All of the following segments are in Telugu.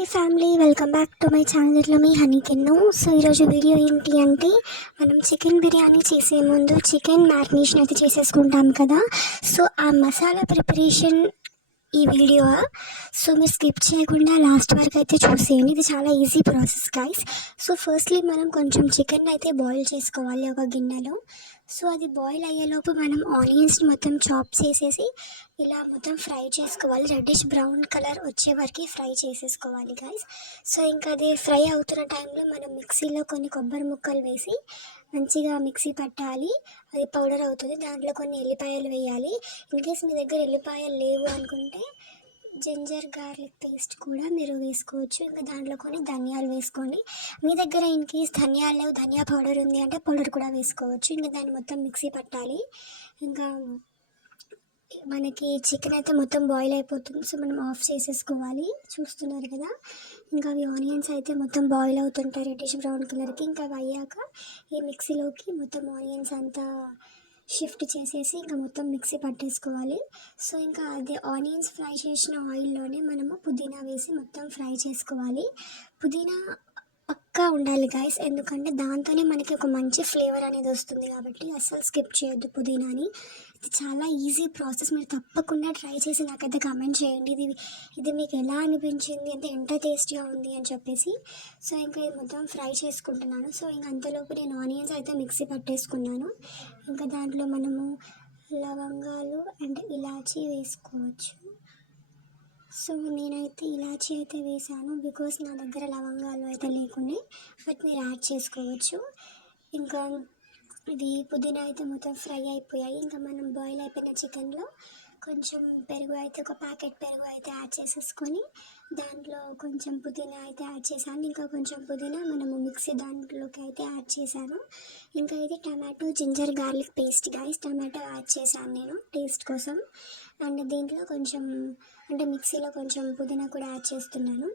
Hey family, welcome back to my channel మీ హనీ కిన్ను. సో ఈరోజు వీడియో ఏంటి అంటే, మనం చికెన్ బిర్యానీ చేసే ముందు చికెన్ మ్యారినేషన్ అయితే చేసేసుకుంటాం కదా. సో ఆ మసాలా ప్రిపరేషన్ ఈ వీడియో. సో మీరు స్కిప్ చేయకుండా లాస్ట్ వరకు అయితే చూసేయండి. ఇది చాలా easy process guys. So firstly మనం కొంచెం చికెన్ అయితే బాయిల్ చేసుకోవాలి ఒక గిన్నెలో. సో అది బాయిల్ అయ్యేలోపు మనం ఆనియన్స్ని మొత్తం చాప్ చేసేసి ఇలా మొత్తం ఫ్రై చేసుకోవాలి. రెడ్డిష్ బ్రౌన్ కలర్ వచ్చే వరకు ఫ్రై చేసేసుకోవాలి గైస్. సో ఇంకా అది ఫ్రై అవుతున్న టైంలో మనం మిక్సీలో కొన్ని కొబ్బరి ముక్కలు వేసి మంచిగా మిక్సీ పట్టాలి. అది పౌడర్ అవుతుంది. దాంట్లో కొన్ని ఎల్లిపాయలు వేయాలి. ఇన్కేస్ మీ దగ్గర ఎల్లిపాయలు లేవు అనుకుంటే జింజర్ గార్లిక్ పేస్ట్ కూడా మీరు వేసుకోవచ్చు. ఇంకా దాంట్లో కొన్ని ధనియాలు వేసుకోండి. మీ దగ్గర ఇన్కేస్ ధనియాలు లేవు, ధనియా పౌడర్ ఉంది అంటే పౌడర్ కూడా వేసుకోవచ్చు. ఇంకా దాన్ని మొత్తం మిక్సీ పట్టాలి. ఇంకా మనకి చికెన్ అయితే మొత్తం బాయిల్ అయిపోతుంది. సో మనం ఆఫ్ చేసేసుకోవాలి. చూస్తున్నారు కదా, ఇంకా అవి ఆనియన్స్ అయితే మొత్తం బాయిల్ అవుతుంటాయి రెడ్డిష్ బ్రౌన్ కలర్కి. ఇంకా అవి అయ్యాక ఈ మిక్సీలోకి మొత్తం ఆనియన్స్ అంతా షిఫ్ట్ చేసేసి ఇంకా మొత్తం మిక్సీ పట్టేసుకోవాలి. సో ఇంకా అదే ఆనియన్స్ ఫ్రై చేసిన ఆయిల్లోనే మనము పుదీనా వేసి మొత్తం ఫ్రై చేసుకోవాలి. పుదీనా పక్కా ఉండాలి గైస్, ఎందుకంటే దాంతోనే మనకి ఒక మంచి ఫ్లేవర్ అనేది వస్తుంది. కాబట్టి అస్సలు స్కిప్ చేయొద్దు పుదీనాని. ఇది చాలా ఈజీ ప్రాసెస్, మీరు తప్పకుండా ట్రై చేసి నాకైతే కమెంట్ చేయండి. ఇది మీకు ఎలా అనిపించింది, అంటే ఎంత టేస్టీగా ఉంది అని చెప్పేసి. సో ఇంకా ఇది మొత్తం ఫ్రై చేసుకుంటున్నాను. సో ఇంకా అంతలోపు నేను ఆనియన్స్ అయితే మిక్సీ పట్టేసుకున్నాను. ఇంకా దాంట్లో మనము లవంగాలు అండ్ ఇలాచీ వేసుకోవచ్చు. సో నేనైతే ఇలాచీ అయితే వేసాను, బికాస్ నా దగ్గర లవంగాలు అయితే లేకుండా, బట్ మీరు యాడ్ చేసుకోవచ్చు. ఇంకా ఇది పుదీనా అయితే మొత్తం ఫ్రై అయిపోయాయి. ఇంకా మనం బాయిల్ అయిపోయిన చికెన్లో కొంచెం పెరుగు అయితే, ఒక ప్యాకెట్ పెరుగు అయితే యాడ్ చేసేసుకొని దాంట్లో కొంచెం పుదీనా అయితే యాడ్ చేశాను. ఇంకా కొంచెం పుదీనా మనము మిక్సీ దాంట్లోకి అయితే యాడ్ చేశాను. ఇంకా ఇది tomato ginger garlic paste guys, tomato add చేశాను నేను టేస్ట్ కోసం. అండ్ దీంట్లో కొంచెం అంటే మిక్సీలో కొంచెం పుదీనా కూడా యాడ్ చేస్తున్నాను.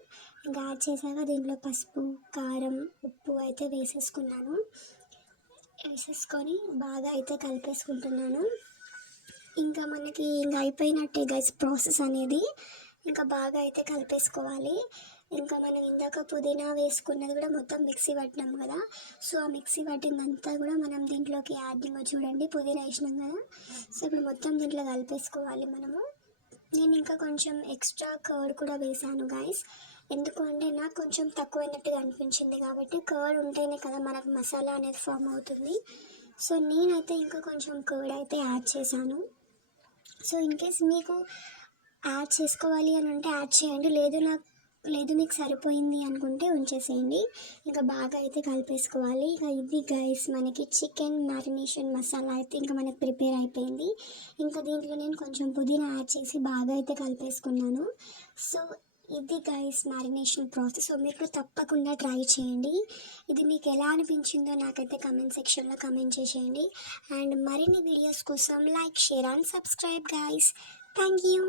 ఇంకా యాడ్ చేశాక దీంట్లో పసుపు, కారం, ఉప్పు అయితే వేసేసుకున్నాను. వేసేసుకొని బాగా అయితే కలిపేసుకుంటున్నాను. ఇంకా మనకి ఇంకా అయిపోయినట్టే గైస్ ప్రాసెస్ అనేది. ఇంకా బాగా అయితే కలిపేసుకోవాలి. ఇంకా మనం ఇందాక పుదీనా వేసుకున్నది కూడా మొత్తం మిక్సీ పట్టినాం కదా. సో ఆ మిక్సీ పట్టిందంతా కూడా మనం దీంట్లోకి యాడింగ్ చూడండి, పుదీనా వేసినాం కదా. సో ఇప్పుడు మొత్తం దీంట్లో కలిపేసుకోవాలి మనము. నేను ఇంకా కొంచెం ఎక్స్ట్రా కర్డ్ కూడా వేసాను గైస్, ఎందుకు అంటే నాకు కొంచెం తక్కువైనట్టుగా అనిపించింది. కాబట్టి కర్డ్ ఉంటేనే కదా మనకు మసాలా అనేది ఫామ్ అవుతుంది. సో నేనైతే ఇంకా కొంచెం కర్డ్ అయితే యాడ్ చేశాను. సో ఇన్కేస్ మీకు యాడ్ చేసుకోవాలి అని అంటే యాడ్ చేయండి, లేదు మీకు సరిపోయింది అనుకుంటే ఉంచేసేయండి. ఇంకా బాగా అయితే కలిపేసుకోవాలి. ఇక ఇది గైస్ మనకి చికెన్ మ్యారినేషన్ మసాలా అయితే ఇంకా మనకి ప్రిపేర్ అయిపోయింది. ఇంకా దీంట్లో నేను కొంచెం పుదీనా యాడ్ చేసి బాగా అయితే కలిపేసుకున్నాను. సో ఇది గైస్ మ్యారినేషన్ ప్రాసెస్. సో మీరు తప్పకుండా ట్రై చేయండి. ఇది మీకు ఎలా అనిపించిందో నాకైతే కమెంట్ సెక్షన్లో కమెంట్ చేసేయండి. అండ్ మరిన్ని వీడియోస్ కోసం like, share and subscribe guys. Thank you.